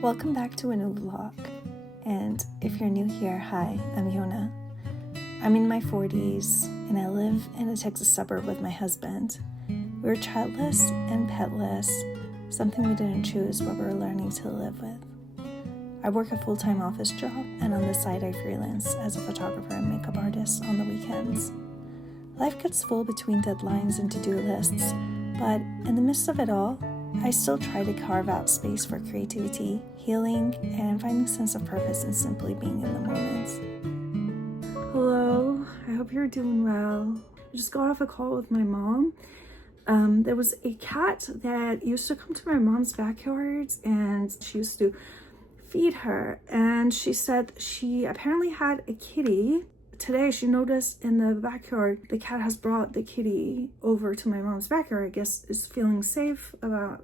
Welcome back to a new vlog, and if you're new here, hi, I'm Yona. I'm in my 40s and I live in a Texas suburb with my husband. We're childless and petless, something we didn't choose but we're learning to live with. I work a full-time office job, and on the side I freelance as a photographer and makeup artist on the weekends. Life gets full between deadlines and to-do lists, but in the midst of it all, I still try to carve out space for creativity, healing, and finding a sense of purpose in simply being in the moment. Hello, I hope you're doing well. I just got off a call with my mom. There was a cat that used to come to my mom's backyard, and she used to feed her, and she said she apparently had a kitty. Today she noticed in the backyard the cat has brought the kitty over to my mom's backyard. I guess is feeling safe about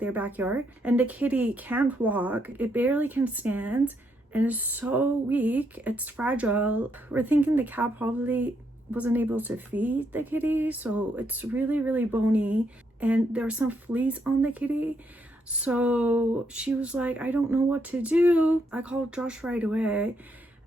their backyard, and the kitty can't walk, it barely can stand, and is so weak, it's fragile. We're thinking the cat probably wasn't able to feed the kitty, so it's really bony, and there are some fleas on the kitty. So she was like, I don't know what to do. I called Josh right away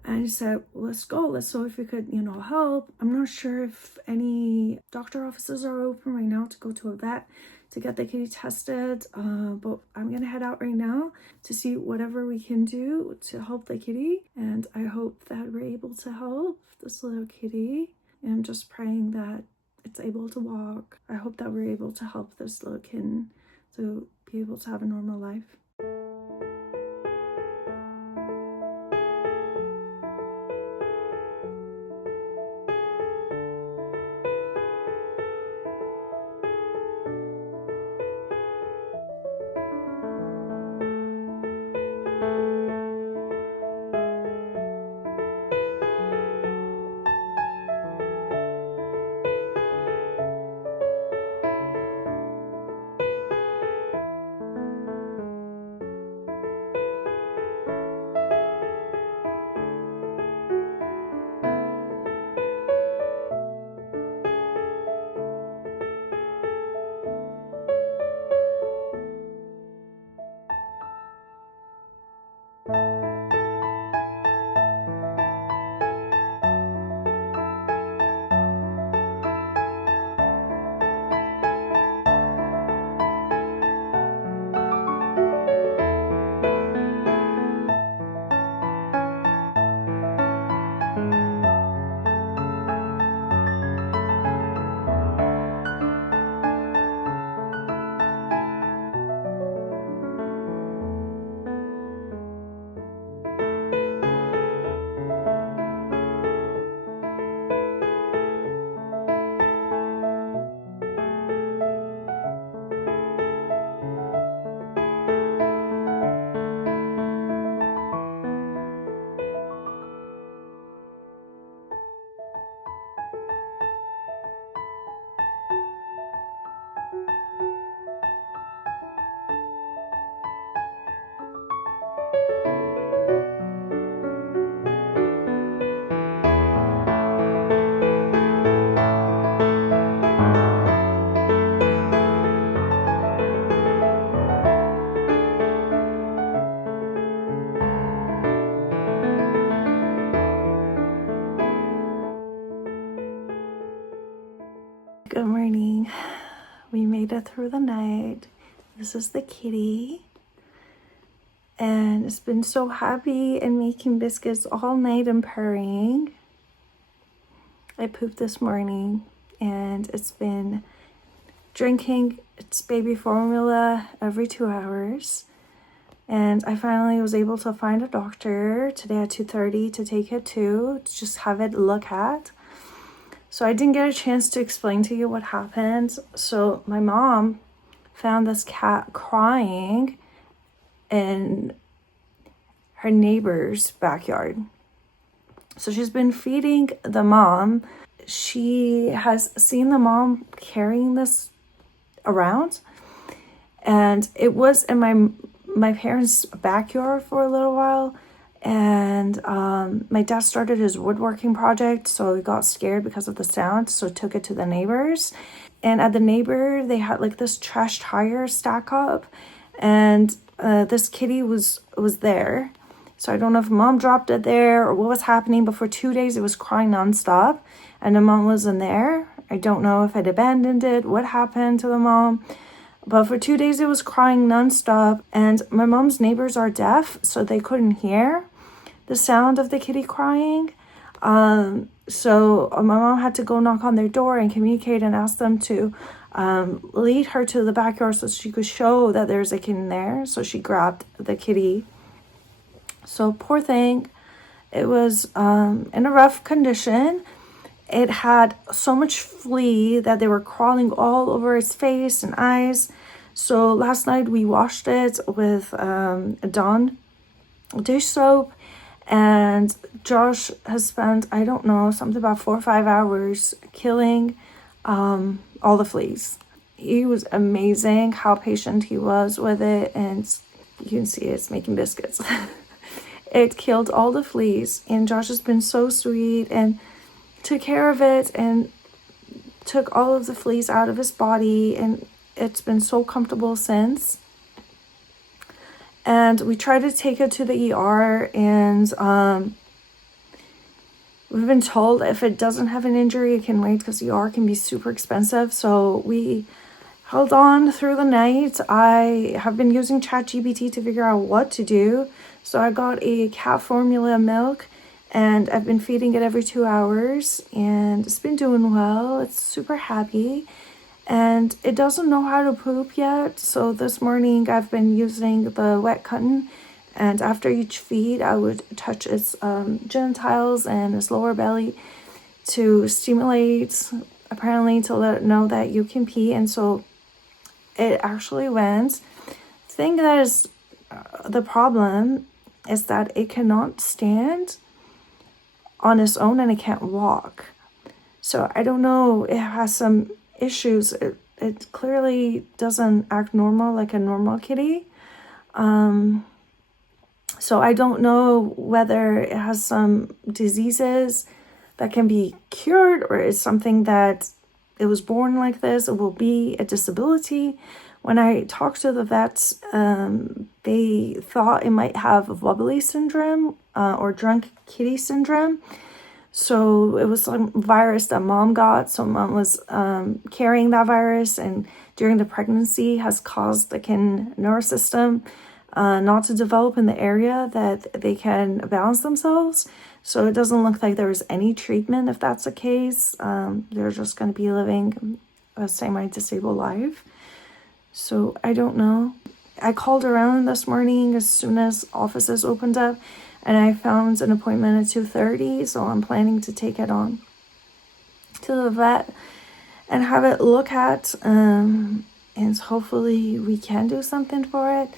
and he said, let's go, let's see if we could help. I'm not sure if any doctor offices are open right now to go to a vet to get the kitty tested, but I'm gonna head out right now to see whatever we can do to help the kitty, and I hope that we're able to help this little kitty. And I'm just praying that it's able to walk. I hope that we're able to help this little kitten to be able to have a normal life. Good morning. We made it through the night. This is the kitty, and it's been so happy and making biscuits all night and purring. I pooped this morning, and it's been drinking its baby formula every 2 hours. And I finally was able to find a doctor today at 2:30 to take it to just have it look at. So I didn't get a chance to explain to you what happened. So my mom found this cat crying in her neighbor's backyard. So she's been feeding the mom. She has seen the mom carrying this around, and it was in my parents' backyard for a little while. And my dad started his woodworking project, so he got scared because of the sound, so took it to the neighbors. And at the neighbor, they had like this trash tire stack up, and this kitty was there. So I don't know if mom dropped it there or what was happening, but for 2 days it was crying nonstop and the mom wasn't there. I don't know if I'd abandoned it, what happened to the mom. But for 2 days it was crying nonstop, and my mom's neighbors are deaf, so they couldn't hear the sound of the kitty crying. So my mom had to go knock on their door and communicate and ask them to lead her to the backyard so she could show that there's a kitten there. So she grabbed the kitty. So poor thing, it was in a rough condition. It had so much flea that they were crawling all over its face and eyes. So last night we washed it with a Dawn dish soap, and Josh has spent, I don't know, something about 4 or 5 hours killing all the fleas. He was amazing how patient he was with it, and you can see it's making biscuits. It killed all the fleas, and Josh has been so sweet and took care of it and took all of the fleas out of his body, and it's been so comfortable since. And we tried to take it to the ER, and we've been told if it doesn't have an injury, it can wait because ER can be super expensive. So we held on through the night. I have been using ChatGPT to figure out what to do. So I got a cat formula milk, and I've been feeding it every 2 hours, and it's been doing well. It's super happy, and it doesn't know how to poop yet. So this morning I've been using the wet Kitten, and after each feed I would touch its genitals and its lower belly to stimulate, apparently to let it know that you can pee. And so it actually went. The thing that is the problem is that it cannot stand on its own and it can't walk. So I don't know, it has some issues. It clearly doesn't act normal like a normal kitty. So I don't know whether it has some diseases that can be cured, or is something that it was born like this. It will be a disability. When I talked to the vets, they thought it might have wobbly syndrome or drunk kitty syndrome. So it was some virus that mom got. So mom was carrying that virus, and during the pregnancy has caused the kitten nervous system not to develop in the area that they can balance themselves. So it doesn't look like there was any treatment if that's the case. They're just going to be living a semi-disabled life. So I don't know. I called around this morning as soon as offices opened up, and I found an appointment at 2:30. So I'm planning to take it on to the vet and have it look at, and hopefully we can do something for it.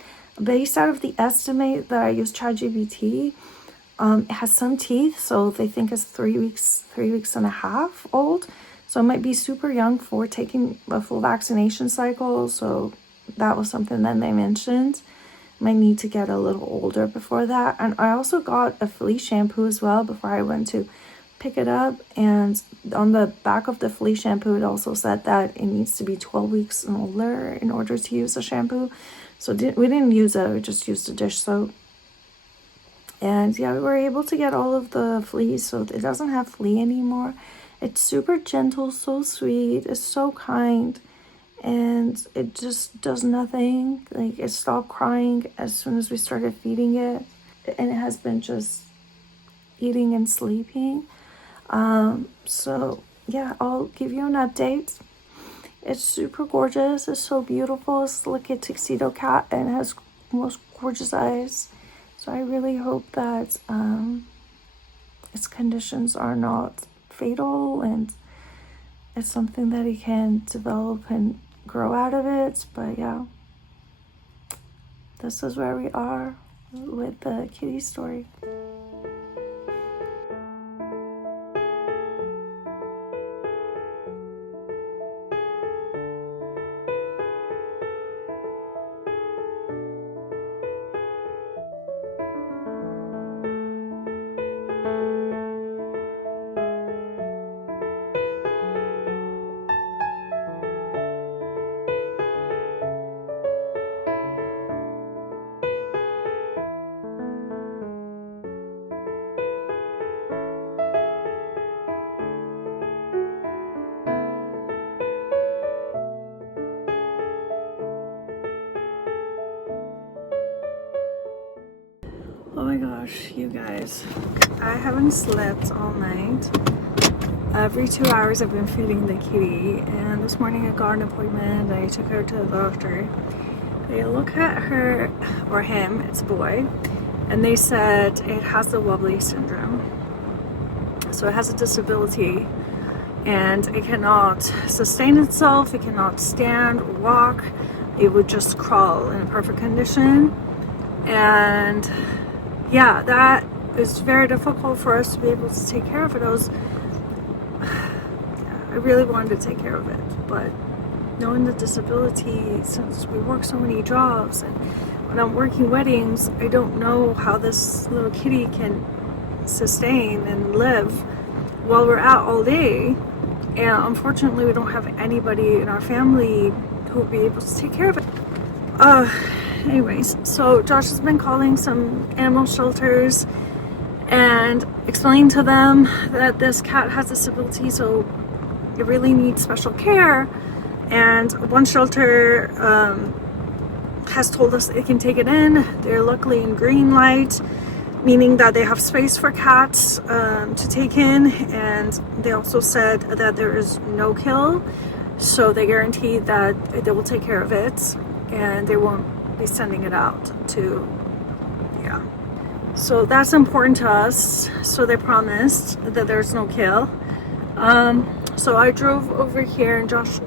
Based out of the estimate that I used ChatGPT, it has some teeth, so they think it's 3 weeks and a half old. So it might be super young for taking a full vaccination cycle. So that was something that they mentioned. Might need to get a little older before that. And I also got a flea shampoo as well before I went to pick it up. And on the back of the flea shampoo, it also said that it needs to be 12 weeks and older in order to use the shampoo. So we didn't use it, we just used the dish soap. And yeah, we were able to get all of the fleas, so it doesn't have flea anymore. It's super gentle, so sweet, it's so kind, and it just does nothing. Like, it stopped crying as soon as we started feeding it, and it has been just eating and sleeping. So yeah, I'll give you an update. It's super gorgeous, it's so beautiful. It's like a tuxedo cat and it has most gorgeous eyes. So I really hope that its conditions are not fatal, and it's something that he can develop and grow out of it. But yeah, this is where we are with the kitty story. Oh my gosh, you guys, I haven't slept all night. Every 2 hours I've been feeding the kitty, and this morning I got an appointment. I took her to the doctor. They look at her, or him, it's a boy, and they said it has the wobbly syndrome. So it has a disability, and it cannot sustain itself, it cannot stand or walk. It would just crawl in a perfect condition. And yeah, that is very difficult for us to be able to take care of it. I really wanted to take care of it, but knowing the disability, since we work so many jobs, and when I'm working weddings, I don't know how this little kitty can sustain and live while we're out all day. And unfortunately, we don't have anybody in our family who will be able to take care of it. Anyways, so Josh has been calling some animal shelters and explaining to them that this cat has disability, so it really needs special care. And one shelter has told us it can take it in. They're luckily in green light, meaning that they have space for cats to take in. And they also said that there is no kill, so they guarantee that they will take care of it and they won't be sending it out to, yeah. So that's important to us. So they promised that there's no kill. So I drove over here, and Josh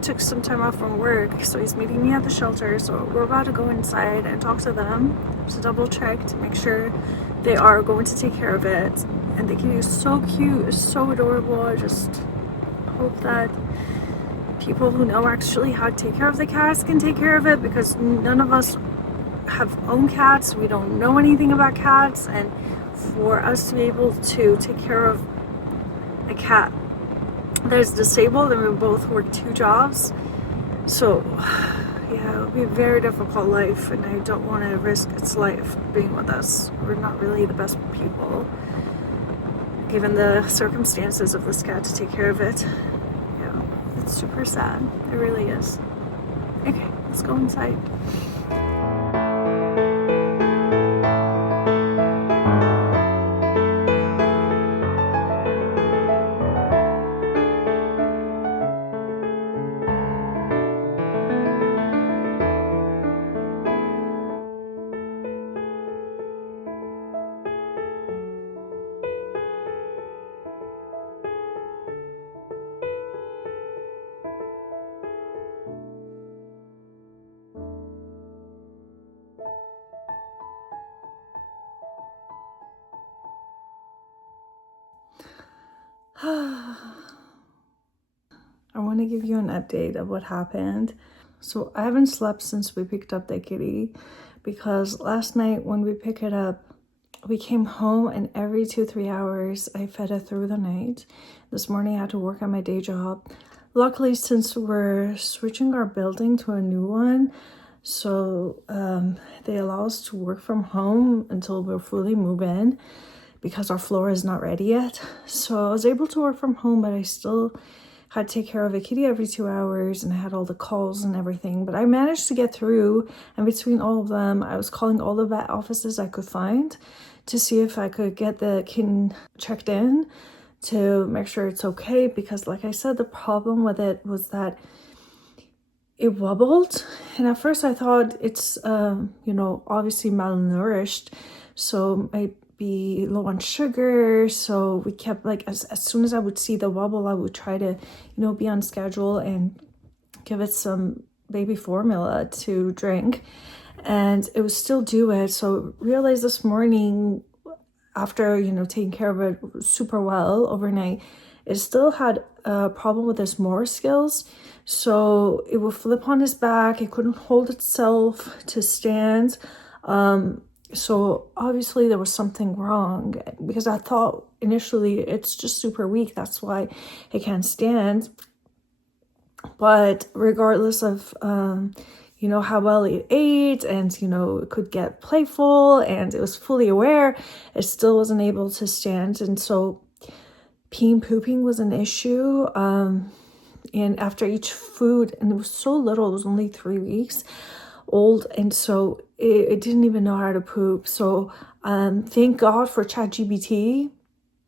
took some time off from work, so he's meeting me at the shelter. So we're about to go inside and talk to them to double check to make sure they are going to take care of it. And the kitty is so cute, it's so adorable. I just hope that people who know actually how to take care of the cats can take care of it, because none of us have owned cats. We don't know anything about cats, and for us to be able to take care of a cat that is disabled, and we both work 2 jobs, so yeah, it would be a very difficult life, and I don't want to risk its life being with us. We're not really the best people given the circumstances of this cat to take care of it. Yeah, it's super sad, it really is. Okay, let's go inside. I want to give you an update of what happened. So I haven't slept since we picked up the kitty, because last night when we picked it up, we came home and every 2-3 hours I fed it through the night. This morning I had to work on my day job. Luckily, since we're switching our building to a new one, so they allow us to work from home until we're fully moved in, because our floor is not ready yet. So I was able to work from home, but I still had to take care of a kitty every 2 hours, and I had all the calls and everything. But I managed to get through, and between all of them, I was calling all the vet offices I could find to see if I could get the kitten checked in to make sure it's okay, because like I said, the problem with it was that it wobbled, and at first I thought it's obviously malnourished, so it might be low on sugar. So we kept, like, as soon as I would see the wobble, I would try to be on schedule and give it some baby formula to drink, and it would still do it. So realized this morning, after taking care of it super well overnight, it still had a problem with its motor skills. So it would flip on its back, it couldn't hold itself to stand. So obviously there was something wrong, because I thought initially it's just super weak, that's why it can't stand. But regardless of how well it ate, and it could get playful, and it was fully aware, it still wasn't able to stand. And so peeing, pooping was an issue. And after each food, and it was so little, it was only 3 weeks, old, and so it didn't even know how to poop. So thank God for ChatGPT.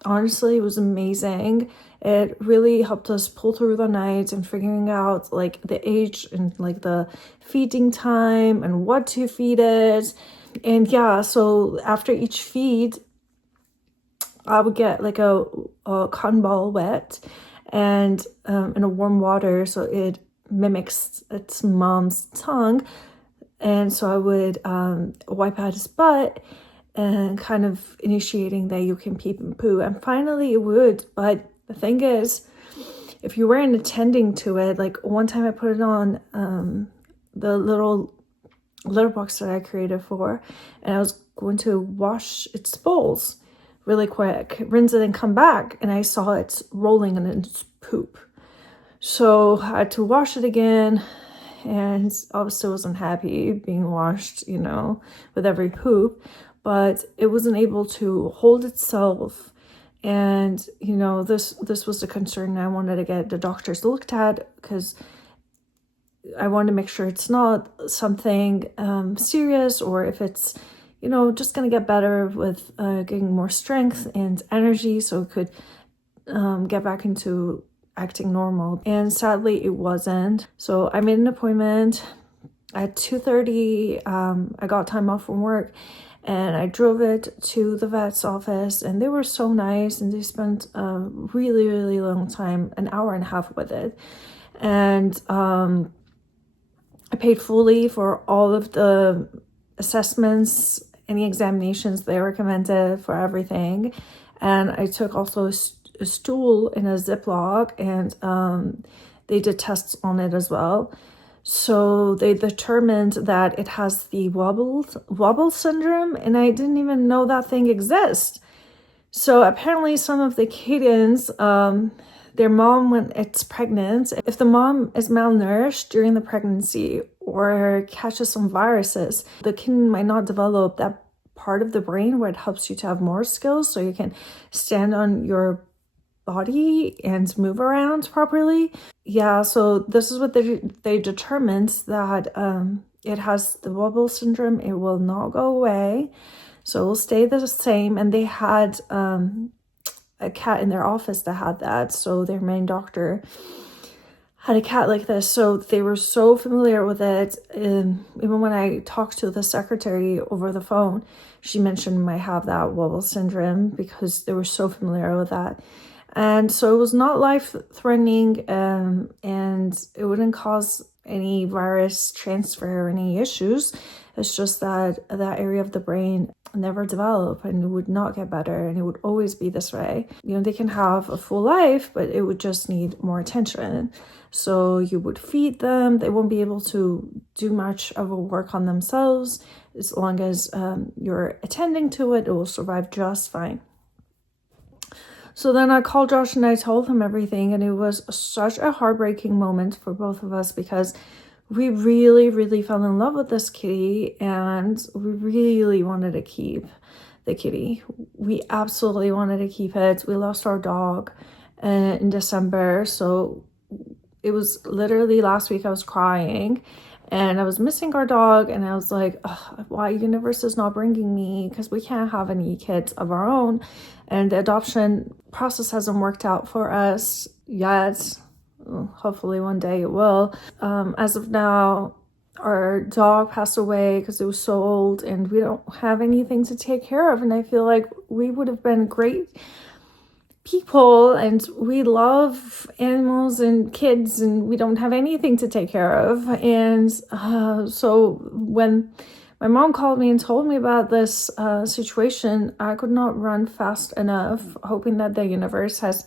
Honestly, it was amazing. It really helped us pull through the night and figuring out like the age and like the feeding time and what to feed it. And yeah, so after each feed, I would get like a cotton ball wet and in a warm water, so it mimics its mom's tongue. And so I would wipe out his butt and kind of initiating that you can peep and poo. And finally it would. But the thing is, if you weren't attending to it, like one time I put it on the little litter box that I created for, and I was going to wash its bowls really quick, rinse it and come back, and I saw it's rolling in its poop. So I had to wash it again, and obviously wasn't happy being washed, you know, with every poop, but it wasn't able to hold itself. And, you know, this was the concern. I wanted to get the doctors looked at because I want to make sure it's not something serious, or if it's, you know, just going to get better with getting more strength and energy so it could get back into acting normal. And sadly, it wasn't. So I made an appointment at 2:30. I got time off from work and I drove it to the vet's office, and they were so nice, and they spent a really, really long time, an hour and a half with it. And I paid fully for all of the assessments, any examinations they recommended, for everything. And I took also a stool in a Ziploc, and they did tests on it as well. So they determined that it has the wobble syndrome, and I didn't even know that thing exists. So apparently some of the kittens, their mom, when it's pregnant, if the mom is malnourished during the pregnancy or catches some viruses, the kitten might not develop that part of the brain where it helps you to have more skills so you can stand on your body and move around properly. Yeah, so this is what they determined, that it has the wobble syndrome. It will not go away, so it will stay the same. And they had a cat in their office that had that, so their main doctor had a cat like this, so they were so familiar with it. Even when I talked to the secretary over the phone, she mentioned might have that wobble syndrome because they were so familiar with that. And so it was not life-threatening, and it wouldn't cause any virus transfer or any issues. It's just that that area of the brain never developed, and it would not get better, and it would always be this way. You know, they can have a full life, but it would just need more attention. So you would feed them. They won't be able to do much of a work on themselves. As long as you're attending to it, it will survive just fine. So then I called Josh and I told him everything, and it was such a heartbreaking moment for both of us because we really, really fell in love with this kitty, and we really wanted to keep the kitty. We absolutely wanted to keep it. We lost our dog in December, so it was literally last week I was crying and I was missing our dog, and I was like, why universe is not bringing me, because we can't have any kids of our own, and the adoption process hasn't worked out for us yet. Hopefully one day it will. As of now, our dog passed away because it was so old, and we don't have anything to take care of, and I feel like we would have been great people, and we love animals and kids, and we don't have anything to take care of. And so when my mom called me and told me about this situation, I could not run fast enough, hoping that the universe has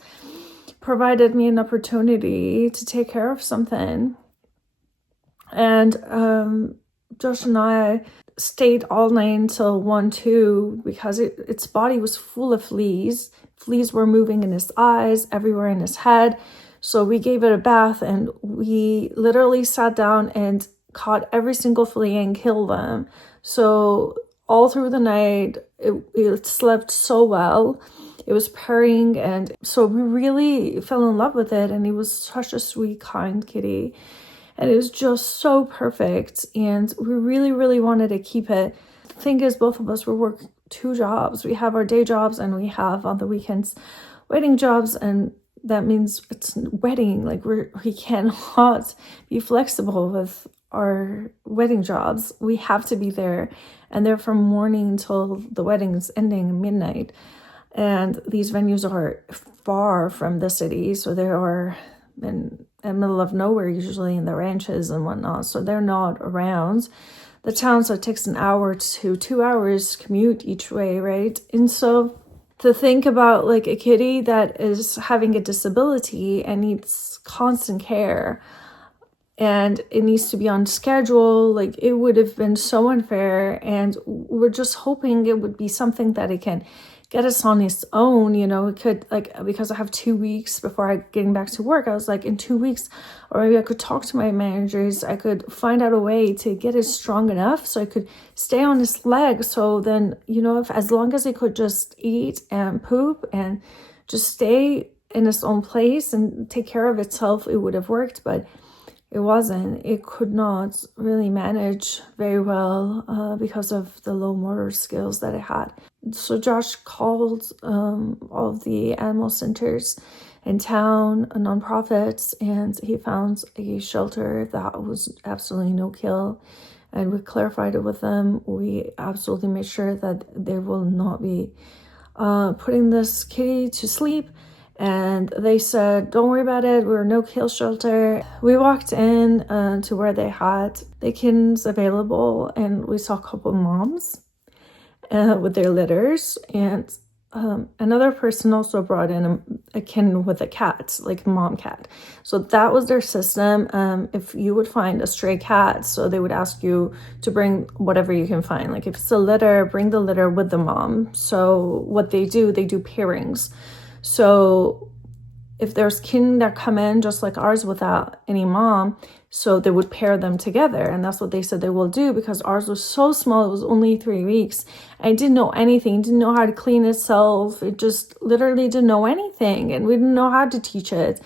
provided me an opportunity to take care of something. And Josh and I stayed all night until 1-2 because its body was full of fleas. Fleas were moving in his eyes, everywhere in his head. So we gave it a bath, and we literally sat down and caught every single flea and killed them. So all through the night, it slept so well. It was purring, and so we really fell in love with it, and it was such a sweet, kind kitty. and it was just so perfect, and we really, really wanted to keep it. The thing is, both of us, we work 2 jobs. We have our day jobs, and we have on the weekends wedding jobs, and that means it's wedding. Like we cannot be flexible with our wedding jobs. We have to be there, and they're from morning until the wedding is ending midnight. And these venues are far from the city, so they are in the middle of nowhere, usually in the ranches and whatnot. So they're not around the town, so it takes an hour to 2 hours commute each way, right? And so to think about like a kitty that is having a disability and needs constant care, and it needs to be on schedule, like it would have been so unfair. And we're just hoping it would be something that it can get us on its own, you know. It could, like, because I have 2 weeks before getting back to work, I was like, in 2 weeks, or maybe I could talk to my managers, I could find out a way to get it strong enough so I could stay on its legs. So then, you know, if as long as it could just eat and poop and just stay in its own place and take care of itself, it would have worked. But it wasn't. It could not really manage very well because of the low motor skills that it had. So Josh called all of the animal centers in town, nonprofits, and he found a shelter that was absolutely no kill. And we clarified it with them. We absolutely made sure that they will not be putting this kitty to sleep. And they said, don't worry about it, we're a no-kill shelter. We walked in to where they had the kittens available, and we saw a couple moms with their litters. And another person also brought in a kitten with a cat, like a mom cat. So that was their system. If you would find a stray cat, so they would ask you to bring whatever you can find. Like if it's a litter, bring the litter with the mom. So what they do pairings. So if there's kitten that come in just like ours without any mom, so they would pair them together. And that's what they said they will do, because ours was so small. It was only 3 weeks. I didn't know anything. Didn't know how to clean itself. It just literally didn't know anything. And we didn't know how to teach it.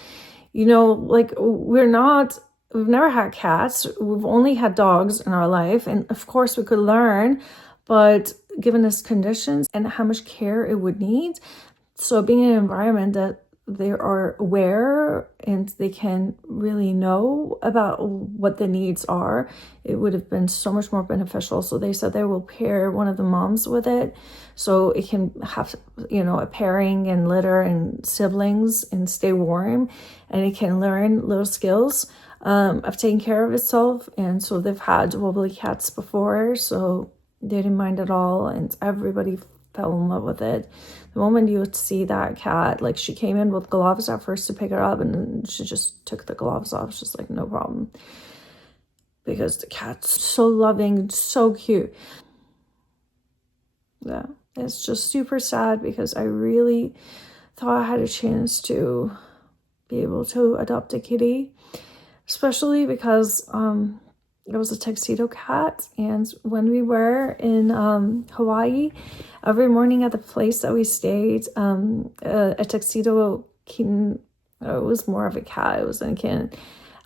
You know, like we've never had cats. We've only had dogs in our life. And of course we could learn, but given its conditions and how much care it would need. So being in an environment that they are aware and they can really know about what the needs are, it would have been so much more beneficial. So they said they will pair one of the moms with it, so it can have, you know, a pairing and litter and siblings and stay warm, and it can learn little skills of taking care of itself. And so they've had wobbly cats before, so they didn't mind at all, and everybody fell in love with it. The moment you would see that cat, like she came in with gloves at first to pick her up, and then she just took the gloves off. She's like, no problem. Because the cat's so loving, so cute. Yeah, it's just super sad because I really thought I had a chance to be able to adopt a kitty, especially because it was a tuxedo cat. And when we were in Hawaii, every morning at the place that we stayed, a tuxedo kitten, it was more of a cat, it wasn't a kitten,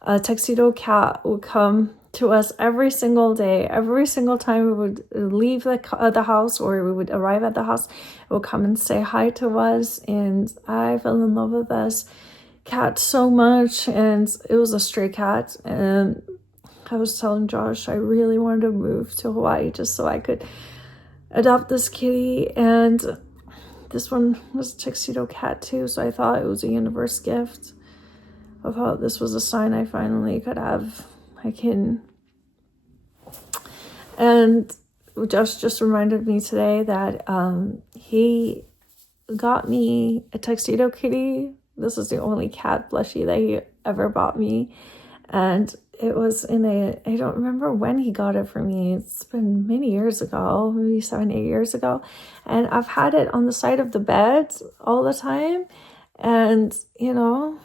a tuxedo cat would come to us every single day. Every single time we would leave the house or we would arrive at the house, it would come and say hi to us. And I fell in love with this cat so much. And it was a stray cat. And I was telling Josh I really wanted to move to Hawaii just so I could adopt this kitty. And this one was a tuxedo cat too, so I thought it was a universe gift. I thought this was a sign I finally could have my kitten. And Josh just reminded me today that he got me a tuxedo kitty. This is the only cat plushie that he ever bought me. And it was I don't remember when he got it for me. It's been many years ago, maybe 7-8 years ago. And I've had it on the side of the bed all the time. And, you know,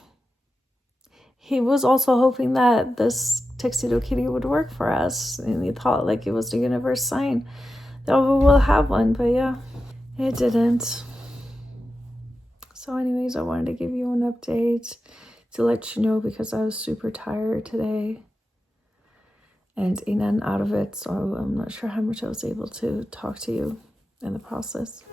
he was also hoping that this tuxedo kitty would work for us. And he thought like it was the universe sign that we will have one. But yeah, it didn't. So anyways, I wanted to give you an update to let you know because I was super tired today. and in and out of it, so I'm not sure how much I was able to talk to you in the process.